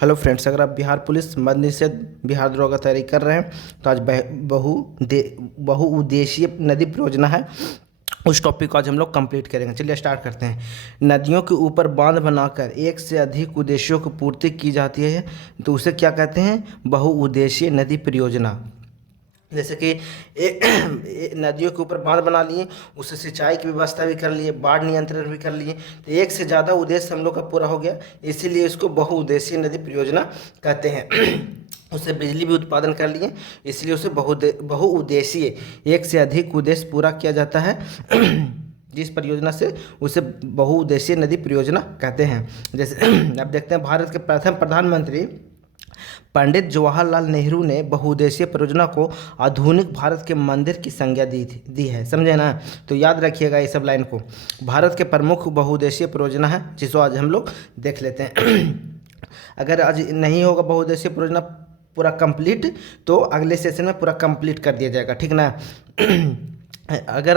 Hello friends, अगर आप Bihar police मद निषेध बिहार दरोगा का तैयारी कर रहे हैं तो आज बहुउद्देशीय नदी परियोजना है, उस टॉपिक को आज हम लोग कंप्लीट करेंगे। चलिए स्टार्ट करते हैं। नदियों के ऊपर बांध बनाकर एक से अधिक उद्देश्यों की पूर्ति की जाती है तो उसे क्या कहते हैं? बहुउद्देशीय नदी परियोजना। जैसे कि नदियों के ऊपर बांध बना लिए, उससे सिंचाई की व्यवस्था भी कर लिए, बाढ़ नियंत्रण भी कर लिए, तो एक से ज़्यादा उद्देश्य हम लोग का पूरा हो गया, इसीलिए इसको बहुउद्देशीय नदी परियोजना कहते हैं। उससे बिजली भी उत्पादन कर लिए, इसलिए उसे बहुउद्देशीय, एक से अधिक उद्देश्य पूरा किया जाता है जिस परियोजना से, उसे बहुउद्देशीय नदी परियोजना कहते हैं। जैसे अब देखते हैं, भारत के प्रथम प्रधानमंत्री पंडित जवाहरलाल नेहरू ने बहुउद्देशीय परियोजना को आधुनिक भारत के मंदिर की संज्ञा दी है। समझे ना? तो याद रखिएगा ये सब लाइन को। भारत के प्रमुख बहुउद्देशीय परियोजना है जिसको आज हम लोग देख लेते हैं। अगर आज नहीं होगा बहुउद्देशीय परियोजना पूरा कंप्लीट, तो अगले सेशन में पूरा कंप्लीट कर दिया जाएगा, ठीक ना? अगर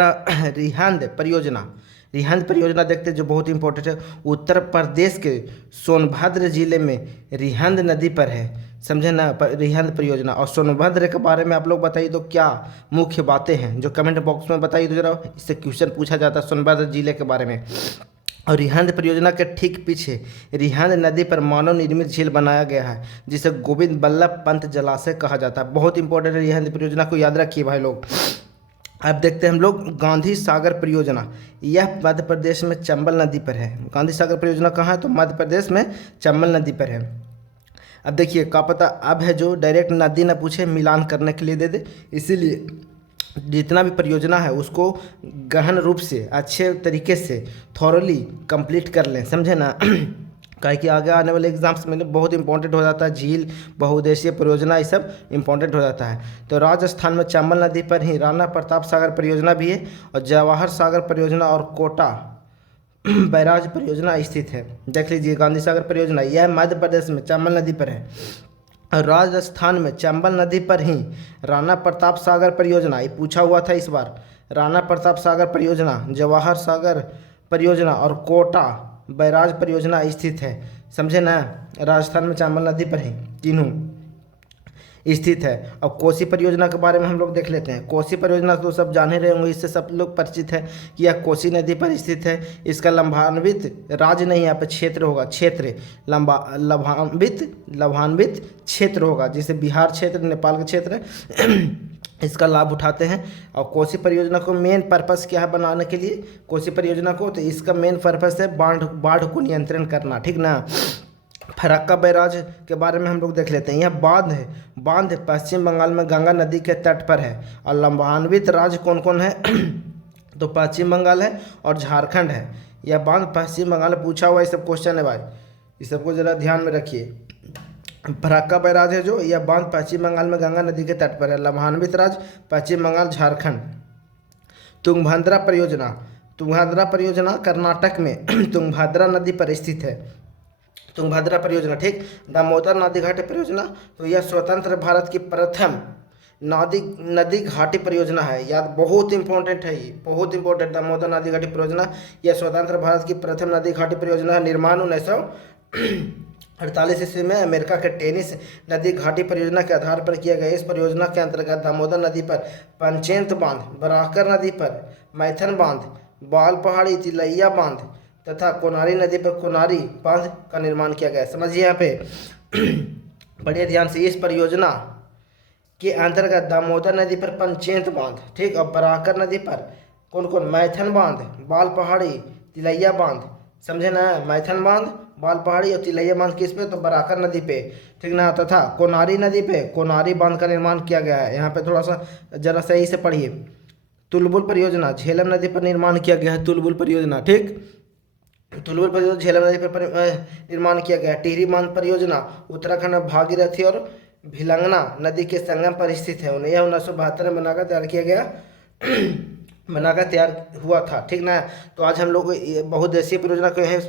रिहंद परियोजना देखते हैं जो बहुत इंपॉर्टेंट है, उत्तर प्रदेश के सोनभद्र जिले में रिहंद नदी पर है। समझे ना? रिहंद परियोजना। और सोनभद्र के बारे में आप लोग बताइए तो क्या मुख्य बातें हैं, जो कमेंट बॉक्स में बताइए तो जरा, इससे क्वेश्चन पूछा जाता है सोनभद्र जिले के बारे में। और रिहंद परियोजना के ठीक पीछे रिहंद नदी पर मानव निर्मित झील बनाया गया है जिसे गोविंद बल्लभ पंत जलाशय कहा जाता है। बहुत इंपॉर्टेंट है रिहंद परियोजना को, याद रखिए भाई लोग। अब देखते हैं हम लोग गांधी सागर परियोजना। यह मध्य प्रदेश में चंबल नदी पर है। गांधी सागर परियोजना कहाँ है? तो मध्य प्रदेश में चंबल नदी पर है। अब देखिए, क्या पता अब है जो डायरेक्ट नदी ना पूछे, मिलान करने के लिए दे दे, इसीलिए जितना भी परियोजना है उसको गहन रूप से, अच्छे तरीके से, थॉरली कंप्लीट कर लें। समझे ना? काहे कि आगे आने वाले एग्जाम्स में बहुत इंपॉर्टेंट हो जाता है। झील, बहुउद्देशीय परियोजना, ये सब इंपॉर्टेंट हो जाता है। तो राजस्थान में चंबल नदी पर ही राणा प्रताप सागर परियोजना भी है, और जवाहर सागर परियोजना और कोटा बैराज परियोजना स्थित है। देख लीजिए, गांधी सागर परियोजना यह मध्य प्रदेश में चंबल नदी पर है, और राजस्थान में चंबल नदी पर ही राणा प्रताप सागर परियोजना, ये पूछा हुआ था इस बार। राणा प्रताप सागर परियोजना, जवाहर सागर परियोजना और कोटा बैराज परियोजना स्थित है। समझे ना? राजस्थान में चंबल नदी पर ही तीनों स्थित है। अब कोसी परियोजना के बारे में हम लोग देख लेते हैं। कोसी परियोजना तो सब जान ही रहे होंगे, इससे सब लोग परिचित है कि यह कोसी नदी पर स्थित है। इसका लंबान्वित राज्य नहीं, यहाँ पर क्षेत्र होगा, क्षेत्र लंबान्वित क्षेत्र होगा, जैसे बिहार क्षेत्र, नेपाल का क्षेत्र इसका लाभ उठाते हैं। और कोसी परियोजना को मेन पर्पस क्या है बनाने के लिए? कोसी परियोजना को, तो इसका मेन पर्पस है बाढ़ को नियंत्रण करना, ठीक ना? फरक्का बैराज के बारे में हम लोग देख लेते हैं। यह बांध पश्चिम बंगाल में गंगा नदी के तट पर है। और लंबान्वित राज्य कौन कौन है? तो पश्चिम बंगाल है और झारखंड है। यह बांध पश्चिम बंगाल में पूछा हुआ, ये सब क्वेश्चन है भाई, इस सबको जरा ध्यान में रखिए। फरक्का बैराज है जो, यह बांध पश्चिम बंगाल में गंगा नदी के तट पर है। लंबान्वित राज्य पश्चिम बंगाल, झारखंड। तुंगभद्रा परियोजना कर्नाटक में तुंगभद्रा नदी पर स्थित है। तुंगभद्रा परियोजना, ठीक। दामोदर नदी घाटी परियोजना, तो यह स्वतंत्र भारत की प्रथम नदी घाटी परियोजना है। याद, बहुत इंपॉर्टेंट है ये, बहुत इंपॉर्टेंट। दामोदर नदी घाटी परियोजना यह स्वतंत्र भारत की प्रथम नदी घाटी परियोजना है। निर्माण 1948 ईस्वी में अमेरिका के टेनिस नदी घाटी परियोजना के आधार पर किया गया। इस परियोजना के अंतर्गत दामोदर नदी पर पंचेंत बांध, बराकर नदी पर मैथन बांध, बाल पहाड़ी तिलैया बांध तथा कोनारी नदी पर कोनारी बांध का निर्माण किया गया। समझिए यहाँ पे बढ़िया ध्यान से, इस परियोजना के अंतर्गत दामोदर नदी पर पंचेंत बांध, ठीक, और बराकर नदी पर कौन कौन? मैथन बांध, बाल पहाड़ी, तिलैया बांध। समझे ना? मैथन बांध, बाल पहाड़ी और तिलैया बांध किस पे? तो बराकर नदी पे, ठीक ना? तथा कोनारी नदी पे कोनारी बांध का निर्माण किया गया है। यहाँ पे थोड़ा सा जरा सही से पढ़िए। तुलबुल परियोजना झेलम नदी पर निर्माण किया गया है। तुलबुल परियोजना, ठीक, तुलबुल परियोजना झेलम नदी पर निर्माण किया गया। टिहरी बांध परियोजना उत्तराखंड में भागीरथी और भिलंगना नदी के संगम पर स्थित है। यह 1972 में बनाकर तैयार हुआ था, ठीक ना? तो आज हम लोग बहुउद्देशीय परियोजना को यहीं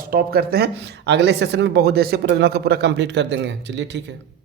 स्टॉप करते हैं। अगले सेशन में बहुउद्देशीय परियोजना को पूरा कंप्लीट कर देंगे। चलिए, ठीक है।